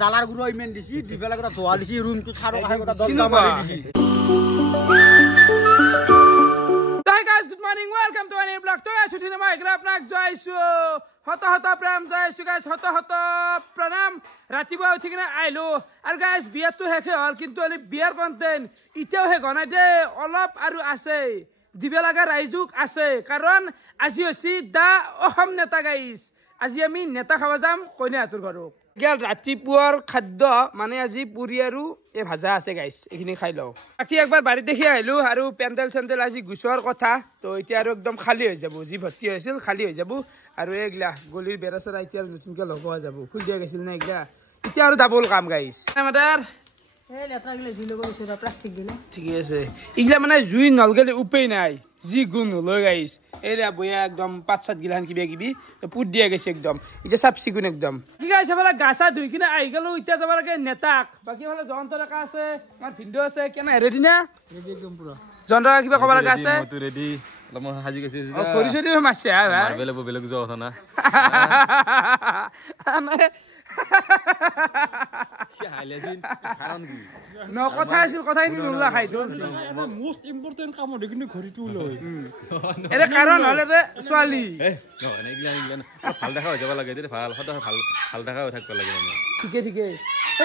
জালাৰ গুড়া ইমান দিছি দি পেলাই এটা ধোৱা দিছি ৰুমটো থাৰো কাহে কথা দৰজা মাৰি দিছি Hi guys, good morning. Welcome to our vlog. To guys, today my grab nak joisu. Hota pram joisu guys. Hota pranam. Ratiba uthikina ailu. Ar guys, biar tu heke hal kintu ali biar content. Iteo he gona de olop aru ase. Dibelaga raijuk ase. Karon aji osi da oham neta guys. Aji ami neta khawa jam koine atur garo. Gel ratipuar khaddo mane aji puri aru e bhaja ase guys. Ekhini khai lo. Aki ekbar bari dekhi ailu aru pendel sendel aji gushor kotha to eti aru ekdom khali hoy jabo ji bhatti hoisil khali hoy jabo aru egla golir berasar eti aru nutun ke logo jabo khul dia gesil na egla eti aru double kam guys amader এই লেট্রা গলে দিলে বলে সেটা plastic দিলে ঠিক আছে ইগলা মানে জুই নল গলে উপায় নাই জি গুণ হলো গাইস এরা বয়া একদম 5-7 গিলান কিবি তো পুট দিয়া গেছে একদম এটা সাফ সিকুন একদম কি গাইস বলা গাছা ধুই কিনা আই গেল ইটা যাব লাগে নেতাক বাকি হলো যন্ত্র রাখা আছে আমার ভিডিও আছে কেনা রেডি না রেডি একদম পুরো যন্ত্র কিবা কবা লাগা আছে মত রেডি লম হাজি গেছে ও খরিছদি মাছে ভাই বেলেগ যাও কথা না কি হাইলাদিন কারণ কি ন কথা আছিল কথাই নি নুলা খাই দলছি মোস্ট ইম্পর্টেন্ট কাম দেখিনি ঘড়ি তুল লই এর কারণ হলে রে সোয়ালি ন এগলা ভাল দেখা হই যাব লাগে রে ভাল ভাল দেখা হই থাকতে লাগে মানে ঠিক এই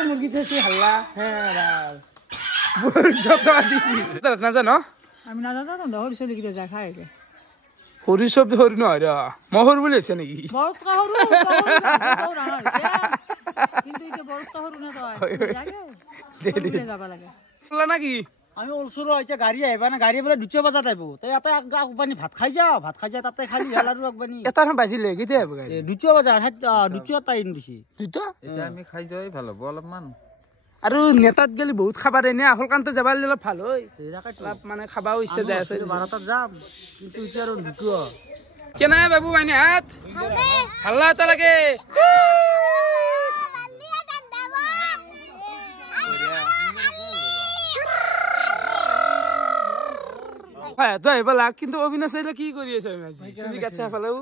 মুরগি থেকে হাল্লা হ্যাঁ রাল বল শব্দ দিছি তোরা না জানো আমি না জানো না হরি সব লিখে যা খায় হরি শব্দ হরি না রে মহর বলেছে নাকি বড় কাহরু কিন্তু এটা বড় কাহরু না তো লাগে যাবা লাগে বলা নাকি আমি অলসুর আইছে গাড়ি আইবা না গাড়ি বলে 2 বাজা যাইবো তাই এত আগবানি ভাত খাই যা তাতে খালি হেলারু আগবানি এটা না বাজিলে গিতে আইবো গাড়ি 2 বাজা 2 টাইম দিছি 2 এটা আমি খাই যাই ভালো অলপমান আৰু নেতাত গলি বহুত খাবার এনে আহল কান্তে যাবাল দিলে ভাল হয় লাভ মানে খাবাও ইচ্ছা যায় আছে ভাৰতত যাম কিন্তু ইতিয়া আৰু দুটো কেনা বাবু মানে হাত হাল্লা তা লাগে হ্যাঁ তো এবালা কিন্তু অবিনাশে কি কৰি আছে আজি শুনি কাছে ফালাও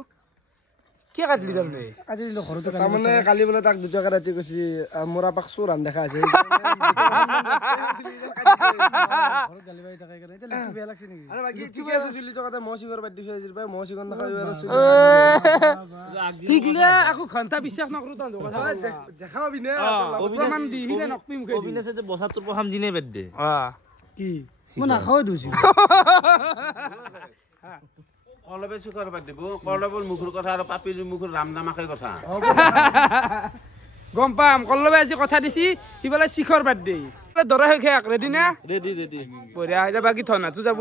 কি কাটলি তুমি কাটি দিলো ঘৰতে তাৰ মানে কালি বলে তাক দুটা কাটি কৈছি মোৰা পাক চোৰান দেখা আছে ঘৰত গালি বাই থাকে কৰে এটা লিখি বেয়া লাগছে নেকি আৰে বাকি ঠিক আছে চুলি জগাতে মহসিগৰ বাদ দিছে জিৰ ভাই মহসিগৰ না খাইবা আছে ঠিকলে আকো ঘন্টা বিশ্বাস নকৰো তন কথা দেখাও বিনে প্ৰমাণ দি হিলে নকপি মুখে অবিনাশে যে 72 প্ৰথম দিনে বাদ দে কি মই না খাও দুছি কলবে সুকৰ বাদ দেব কলবল মুখৰ কথা আৰু পাপিৰ মুখৰ ৰামনামাকে কথা গম পাম কলবে আজি কথা দিছি হিবলে শিখৰ বাদ দে দৰা হৈ খেক ৰেডি না ৰেডি বঢ়িয়া এটা বাকি থনাটো যাব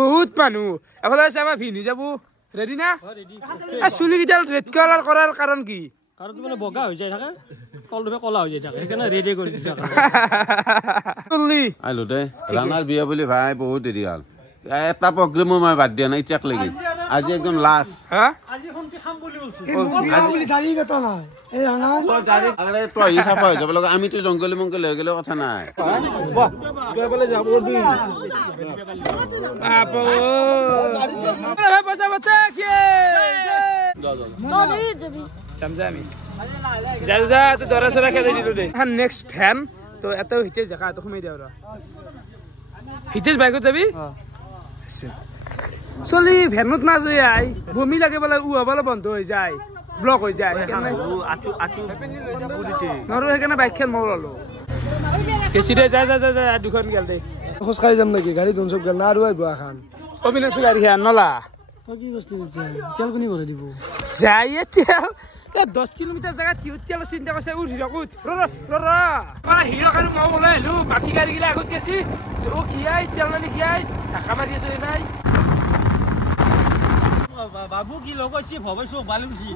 বহুত মানুহ এফালে চাবা ভিনি যাব ৰেডি না ৰেডি চুলি গিটাল ৰেড কালাৰ কৰাৰ কাৰণ কি কাৰণ মানে বগা হৈ যায় থাকে কলবে কলা হৈ যায় থাকে সেইকাৰণে ৰেডি কৰি দিছা চুলি আইলো দে ৰাণাৰ বিয়া বুলি ভাই বহুত দেৰি হল এটা প্ৰগ্ৰাম মই বাদ দিয়া নাই চেক লাগি আজি একদম লাষ্ট হ্যাঁ আজি কোনটি খাম বুলি বলছি আজি বলি দাড়ি গত না এই রানা তো দাড়ি আরে তো ই সাফা হৈ যাব লাগে আমি তো জঙ্গলে মঙ্গলে হৈ গেলে কথা নাই বাহ গবলে যাব দুই আপো আরে পয়সা বতে কি যা যাবি সমঝা আমি যা তো দরা সরা খেলে দিলো দে হ্যাঁ নেক্সট ফ্যান তো এত হিচে জায়গা তো কমাই দাও রা হিচে বাইকত যাবি হ্যাঁ চলি ভেনত না যায় বমি লাগে বলে উহাবলে বন্ধ হৈ যায় ব্লক হৈ যায় আচু নৰো সেইকাৰণে বাইক খেল মৰলো কেছিৰে যা দুখন গেল দে খোজ কাঢ়ি যাম নেকি গাড়ী দুন সব গেল না আৰু আইব এখন অবিনাশ গাড়ী খান নলা কি বস্তু তেল কোনি ভৰাই দিব যাই তেল 10 কিলোমিটার জায়গা কি তেল চিন্তা করছে উঠ হিরকুত র হিরো কারু মাও বলে হেলু বাকি গাড়ি গিলা আগত গেছি ও কি আই তেল নানি কি আই ঢাকা মারি আছে নাই বাবু কি লগছি ভবছ বালুছি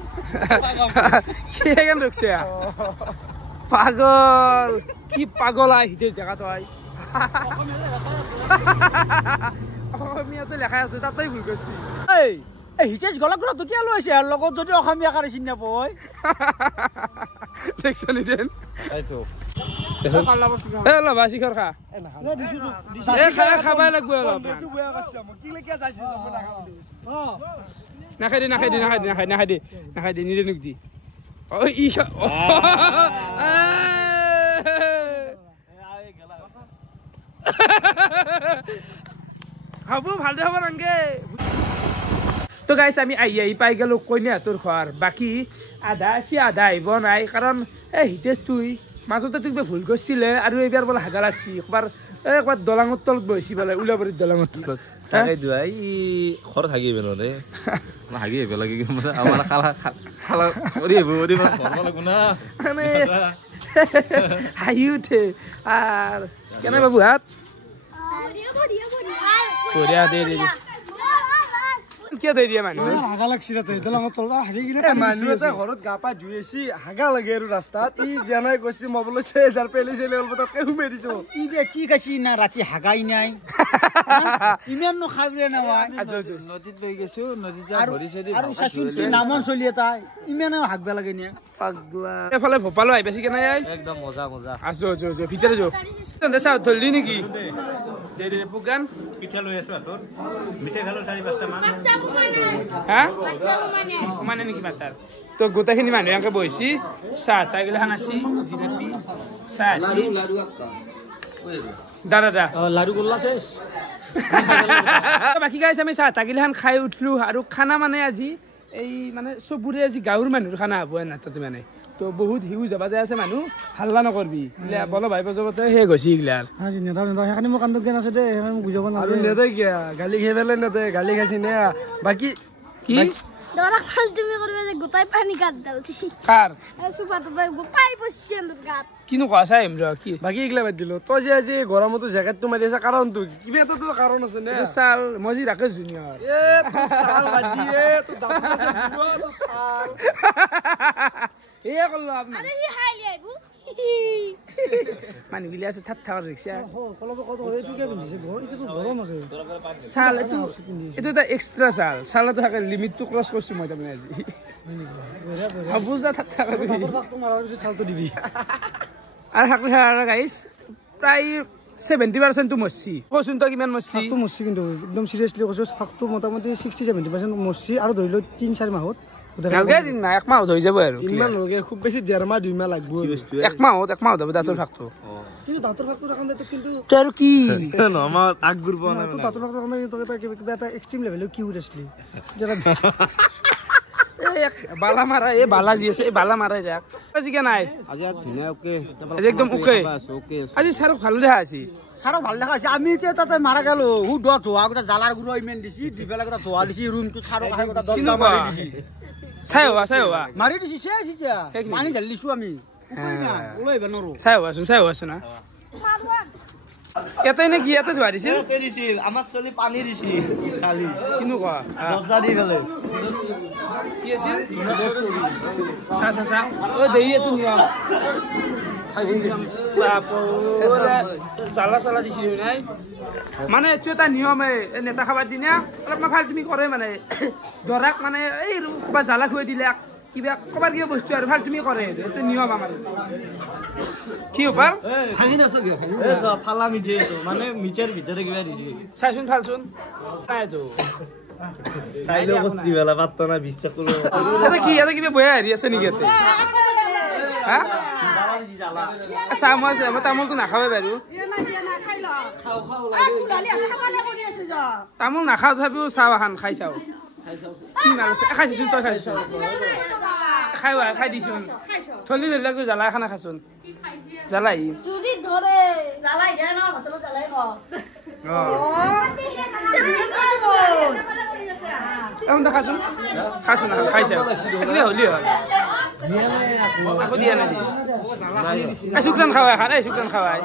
কি কেন রুকছে পাগল কি পাগল আই হিতে জায়গা তো আই অসমীয়াতে লেখা আছে তাতেই ভুল করছি এই হিচেজ গলা গুলো তো কি আলো আছে আর লগত যদি অসমীয়া কারে চিন না পয় দেখছনি দেন আইতো কালা বস্তু এ ল বাসি খর খা এ খালা খাবাই লাগবো ল তুই বয়া গছছ কি লেকে যাইছিস না খাই না খাই দে নিরে নুক দি ও ই হব ভালে হব নাংগে তো গাইছ আমি আহি পাই গেলো কইনাহঁতৰ ঘৰ বাকী আধা আছে আধা আহিব নাই কাৰণ এই হিতেশ তুই মাজতে তুই ভুল কৰিছিলে আৰু এইবাৰ বোলে হাগা লাগছি একবাৰ একবাৰ দলাঙৰ তলত বহিছি বোলে উলাবাৰীৰ দলাঙৰ তলত তাকে দুৱাই ঘৰ থাকিব নৰে হাগি আহিব লাগে আমাৰ খালা খালা কৰি আহিব মানে হাঁহি উঠে আৰু কেনে বাবু হাত বঢ়িয়া দে দে কিয় ধৰি দিয়া মানুহ হাগা লাগছি ৰাতে দলাঙৰ তলত হাগি কিনে মানুহ এটা ঘৰত গা পা ধুই আছি হাগা লাগে আৰু ৰাস্তাত ই জানাই কৈছি মই বোলে 6000 পেলি চেলি অলপ তাকে ঘুমাই দিছো ই বে কি কাছি না ৰাতি হাগাই নাই ইমান নো খাবৰে না নদীত লৈ গৈছো নদীত যা ভৰি চৰি আৰু চাচোন কি নামন চলি এটা ইমান হাগবা লাগে নে পাগলা এফালে ভপালো আই বেছি কেনে আই একদম মজা মজা আছো যো যো ভিতরে যো তন্দে চাও ধরলি নেকি দে দে পুগান পিঠা লৈ আছো হাতত মিঠাই খালো 4-5টা মান হ্যাঁ মানে নেকি মাতার তো গোটাখিনি মানুহ এনেকে বহিছি চাহ তাইগিলা খান আছি জিলাপি চাহ আছি দাদা দা লাৰু গোল্লা শেষ বাকি গাইছ আমি চাহ তাগিলা খান খাই উঠলো আৰু খানা মানে আজি এই মানে চবুৰে আজি গাঁৱৰ মানুহৰ খানা হ'ব নাটতে মানে তো বহুত হিউ যাবা যায় আছে মানুহ হাল্লা নকৰবি বোলে বল ভাই পজবতে হে গৈছি ইগলাৰ আজি নেতা নেতা সেইখানে মোক কান্দো জ্ঞান আছে দে সেইখানে মোক বুজাব নালাগে আৰু নেতা কিয়া গালি খাই পেলাই নেতা গালি খাইছি নে বাকি কি দৰা খাল তুমি কৰিবা যে গোটাই পানী গাত দালছি কাৰ সুপাটো গোটাই বসছে তোৰ গাত কিনো কোৱা চাই এমৰা কি বাকি ইগলা বাদ দিলো তই যে আজি গৰমতো জেকেটটো মাৰি আছা কাৰণটো কিবা এটাতো কাৰণ আছে নে চাল মজি ৰাকেশ জুনিয়ৰ এ তোৰ চাল বাদ দিয়ে তোৰ দাঁত আছে বুঢ়া তোৰ চাল এ কল্লা আপনি আৰে হি হাই আইবু মানে বিলি আছে ঠাট ঠাট ৰিক্সা কলব কত এইটো কি পিন্ধিছে এইটো গৰম আছে চাল এইটো এটা এক্সট্ৰা চাল চালটো থাকে লিমিটটো ক্ৰছ কৰিছো মই তাৰমানে আজি বুজা ঠাট ঠাট তোমাৰ পিছত চালটো দিবি আৰু হাকলে গাইছ প্ৰায় 70% তো মৰছি কচোন তই কিমান মৰছি ফাকটো মৰছি কিন্তু একদম সিৰিয়াসলি কৈছো ফাকটো মোটামুটি 60-70% মৰছি আৰু ধৰি ল 3-4 মাহত নালগে দিন না এক মাহত হৈ যাব আৰু ইমান নলগে খুব বেছি 1.5 মাহ 2 মাহ লাগব এক মাহত হ'ব দাঁতৰ ফাকটো কিন্তু দাঁতৰ ফাকটো ৰাখোঁ দে কিন্তু তোৰ কি আমাৰ আগগুৰ পোৱা নাই দাঁতৰ ফাকটো ৰাখোঁ তই কিবা এটা এক্সট্ৰিম লেভেলৰ কিউট আছলি যেটা বালা মাৰা এই বালা যি আছে এই বালা মাৰাই যাক আজি কে নাই আজি ধুনীয়া ওকে আজি একদম ওকে আজি চাৰক ভালো দেখা আছে সারা ভাল দেখা আছে আমি যে তাতে মারা গেল হু ডট হওয়া কথা জালার গুঁড়ো ইমেন দিছি দিবেলা কথা ধোয়া দিছি রুমটো সারো খাই কথা দরজা মারি দিছি চাই হওয়া মারি দিছি পানি ঢালি দিছো আমি ওলাইবা নৰো চাই হোৱাচোন না ইয়াতে নে কি ইয়াতে যোৱা দিছিল দিছিল আমাৰ চলি পানী দিছিল কালি কিনো কোৱা দৰ্জা দি গলে কি আছিল চা ও দেই এটো নিয়ম জালা দিছিল নাই মানে এইটো এটা নিয়ম নেতা খাবাৰ দিনা অলপমান ভাল তুমি কৰে মানে দৰাক মানে এই কিবা জ্বালা খুৱাই দিলে কিবা কবাৰ কিবা বস্তু আৰু ভাল তুমি কৰে এইটো নিয়ম আমাৰ কি হবাৰ ফালা মিঠে মানে মিঠেৰ ভিতৰে কিবা দিছিল চাইচোন ভালচোন নাইতো চাইলেও বস্তু দিবেলা পাত্তা নাই বিশ্বাস কৰিব ইয়াতে কিবা বয়া হেৰি আছে নেকি ইয়াতে হা মই তামোলটো নাখাওঁৱে বাৰু তামোল নাখাওঁ তথাপিও চাওঁ এখন খাই চাওঁ কি নালাগে খাইছোন তই খাইছোন খাই দিছোন থলি ধৰিলাক যে জ্বালা খানা খাচোন জ্বালাই খাচোন খাই চাওঁ হলি হয় আকৌ দিয়া নাই শুক্ৰান খাৱাই খান শুক্ৰান খাৱাই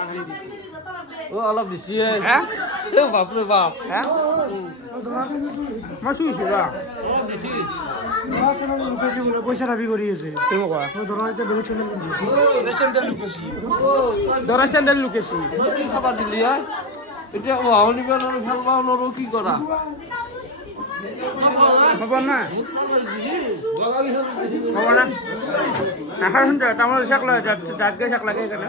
অলপ দিছি হা বাপৰে বাপ হা মই চুইছো ৰ পইচা দাবী কৰি আছে তুমি কোৱা ধৰা এতিয়া বেলেগ চেনেল দৰা চেণ্ডেল লুকেছি কি খাবাৰ দিলি এতিয়া নৰো কি কৰা হ'ব না নাখাৰ সুন্দৰ তামোল চাক লয় দাঁত গৈ চাক লাগে সেইকাৰণে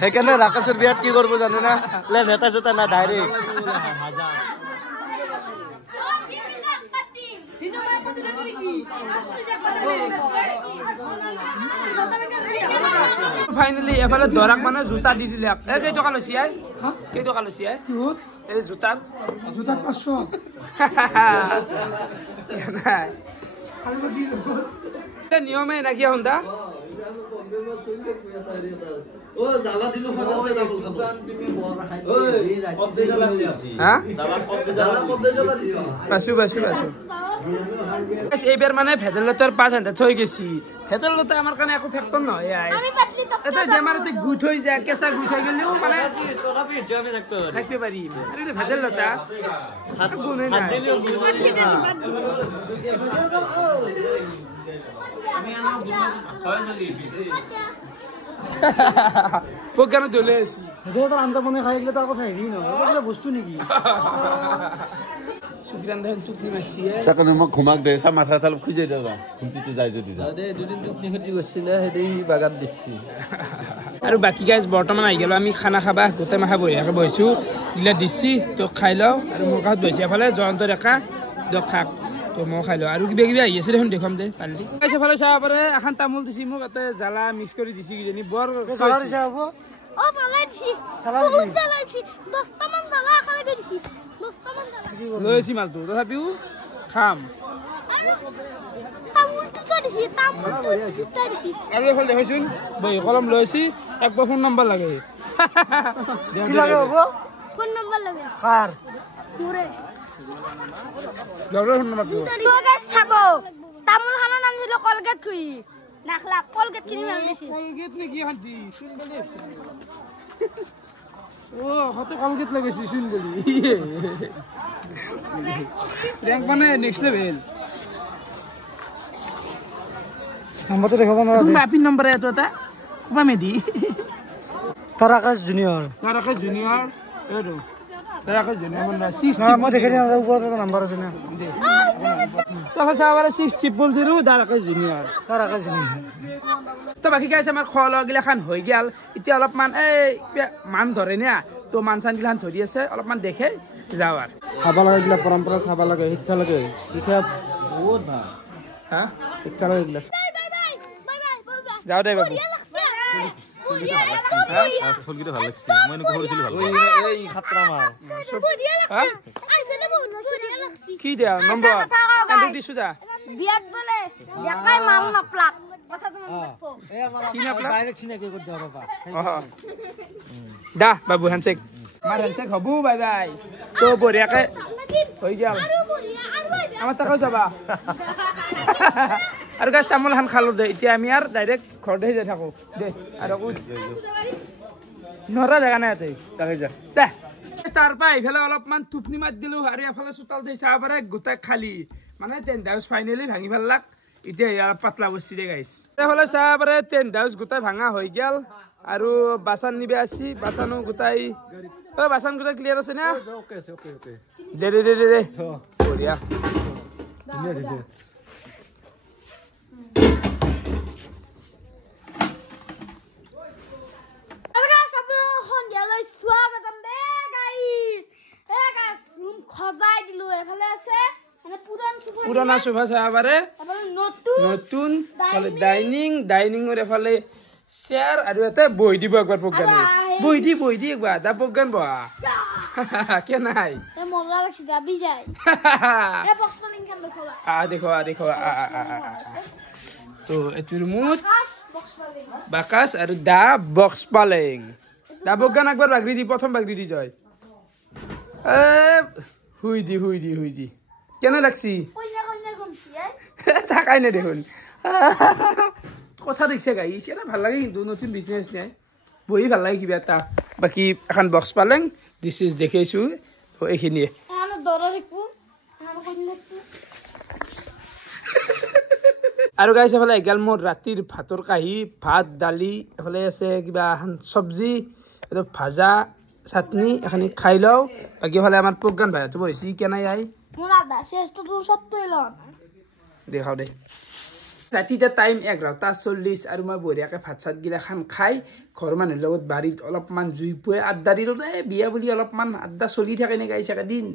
সেইকাৰণে ৰাকেশৰ বিয়াত কি কৰিব জানে না নেতা চেতা না ডাইৰেক্ট ফাইনেলি এফালে দৰাক মানে জোতা দি দিলে কেই টকা লৈছি কেই টকা লৈছি এই জোতাত 500 নাই নিয়মে নাকি হন্দা এইবাৰ মানে ভেদাইলতাৰ পাত হেঁতে থৈ গেছি ভেদাইলতা আমাৰ কাৰণে একো ফেক্টৰ নহয় বেমাৰ গুঠ হৈ যায় কেঁচা গুঠ হৈ গেলেও মানে থাকিব পাৰিম ভেদাইলতা প্ৰজ্ঞান দলে আছি আঞ্জা বনাই খাই গেলে তো আকৌ হেৰি নহয় বস্তু নেকি সুগ্রান দেখেন চুপনি মারছি তাকে মোক ঘুমাক দে চা মাথা চাল খুঁজে দেব ঘুমটিতে যাই যদি যা দে দুদিন টুপনি খতি করছি না হেদি বাগাত দিছি আর বাকি গাইজ বর্তমান আহি গেল আমি খানা খাবা গোটেই মাখা বহিয়াকে বহিছো গিলা দিছি তো খাই লও আর মোৰ কাষত বহিছে এফালে জয়ন্ত ডেকা দিয়ক খাক তো মই খাই লওঁ আৰু কিবা কিবি আহি আছে দেখোন দেখুৱাম দে পালি এফালে চাব পাৰে এখন তামোল দিছি মোক তাতে জ্বালা মিক্স কৰি দিছি কিজানি বৰ জ্বালা দিছে হ'ব ও পালাই দিছি জ্বালা দিছি বহুত জ্বালা দিছি 10টা মান জ্বালা খালে দিছি 10টা মান জ্বালা লৈ আহিছি মালটো তথাপিও খাম তামুলটো তো দিছি তামুলটো দিছি আৰু এইফালে দেখাইছোন বহি কলম লৈ আহিছি একবাৰ ফোন নম্বৰ লাগে কি লাগে হ'ব কোন নাম্বাৰ লাগে কাৰ মোৰে লগৰ ফোন নম্বৰটো তোকে চাবো তামুল খানা নানছিল কলগেট খুই নাখলা কলগেট কিনি মেল দিছি কলগেট নেকি হাঁটি শুন বলি ও হতে কলগেট লাগাইছি শুন বলি র্যাঙ্ক মানে নেক্সট লেভেল নম্বৰটো দেখাব নোৱাৰা তুমি আপিন নম্বৰ এটো এটা কুবা মেডি তাৰাকাশ জুনিয়ৰ তাৰাকাশ জুনিয়ৰ এটো তাৰাকাশ জুনিয়ৰ মানে 60 মই দেখি দিয়া ওপৰত নম্বৰ আছে না তখন চাবাৰে 6000 তাৰাকাশ জুনিয়ৰ তাৰাকাশ জুনিয়ৰ তো বাকি গাইছে আমাৰ খোৱা গিলা খান হৈ গেল এতিয়া অলপমান এই মান ধৰে না তো মান চান গিলান ধৰি আছে অলপমান দেখে যাও আৰ খাব লাগে এইবিলাক পৰম্পৰা চাব লাগে শিক্ষা লাগে শিক্ষা বহুত ভাল হা শিক্ষা লাগে এইবিলাক bye bye bye bye bye bye যাও দে বাবু চলগিতে ভাল লাগছে মই এনেকৈ কৰিছিলো ভাল এই খাতৰা মাৰ হা কি দিয়া নম্বৰ এন্ড দিছু দা বিয়াত বলে দেখাই মাল নাপলাক কথা তুমি মাতপো এই আমাৰ কি নাপলা ডাইৰেক্ট চিনাকি কৰি দিব বাবা দা বাবু হ্যান্ডশেক মাৰ হ্যান্ডশেক হবু বাই বাই তো বঢ়িয়াকে হৈ গেল আৰু বলিয়া আৰু আমাৰ টাকাও যাবা আৰ গাছ তামোল খান খালো দে এতিয়া আমি আৰ ডাইৰেক্ট ঘৰতে যাই থাকো দে আৰু নৰা জাগা নাই তাই তাকে যা দে তাৰ পৰা এইফালে অলপমান টুপনি মাত দিলো আৰু এফালে চোতাল দি চাব পাৰে গোটাই খালি মানে 10 হাউচ ফাইনেলি ভাঙি পেলাক এতিয়া ইয়াৰ পাতলা বস্তি দে গাইছ এইফালে চাব পাৰে 10 হাউচ গোটাই ভাঙা হৈ গেল আৰু বাচন নিবে আসি বাচনো গোটাই ও বাচন গোটাই ক্লিয়াৰ আছে না ওকে ওকে ওকে দে দে দে দে বঢ়িয়া ধুনীয়া ধুনীয়া পুরানা সোফা চাবারে নতুন ডাইনিংৰ এফালে চেয়াৰ আৰু এটা বহি দিব একবাৰ প্ৰজ্ঞানে বহি দি একবাৰ দা প্ৰজ্ঞান বহা কে নাই মজা লাগছে দাবি যায় এ বক্স পালিং কেন দেখবা দেখো তো এটো রিমোট বাকাস আৰু দা বক্স পালেং দা প্ৰজ্ঞান একবাৰ বাগৰি দি প্ৰথম বাগৰি দি যায় এ হুই দি কেনে লাগছি থাকাই না দেখুন কথা দেখছে গাই এটা ভাল লাগে কিন্তু নতুন বিজনেস নাই বহি ভাল লাগে কিবা এটা বাকি এখন বক্স পালেং দিস ইজ দেখাইছো তো এইখিনিয়ে আৰু গাইছে এফালে এগাল মোৰ ৰাতিৰ ভাতৰ কাহি ভাত দালি এফালে আছে কিবা এখন চব্জি এইটো ভাজা চাটনি এখানি খাই লও বাকি এফালে আমাৰ প্ৰজ্ঞান ভাইটো বহিছি কেনাই আই মোৰা দা শেষ তো সব তো এলো দেখাও দে ৰাতিতে টাইম 11:40 আৰু মই বঢ়িয়াকৈ ভাত চাত গিলা খান খাই ঘৰৰ মানুহৰ লগত বাৰীত অলপমান জুই পুৱাই আড্ডা দিলোঁ বিয়া বুলি অলপমান আড্ডা চলি থাকে নে গাইছ একেদিন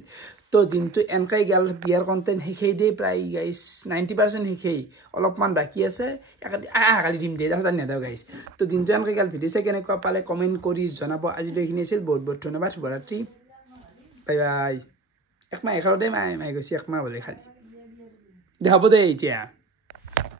তো দিনটো এনেকৈ গেল বিয়াৰ কণ্টেণ্ট শেষেই দেই প্ৰায় গাইছ 90% শেষেই অলপমান বাকী আছে কালি দিম দেই তাৰপিছত নেদাও গাইছ তো দিনটো এনেকৈ গেল ভিডিঅ' চাই কেনেকুৱা পালে কমেণ্ট কৰি জনাব আজিলৈ এইখিনি আছিল বহুত বহুত ধন্যবাদ শুভৰাত্ৰি বাই বাই একমাহ এঘাৰ দেই মায়ে গৈছে একমাহ হ'লে খালি দে হ'ব দে এতিয়া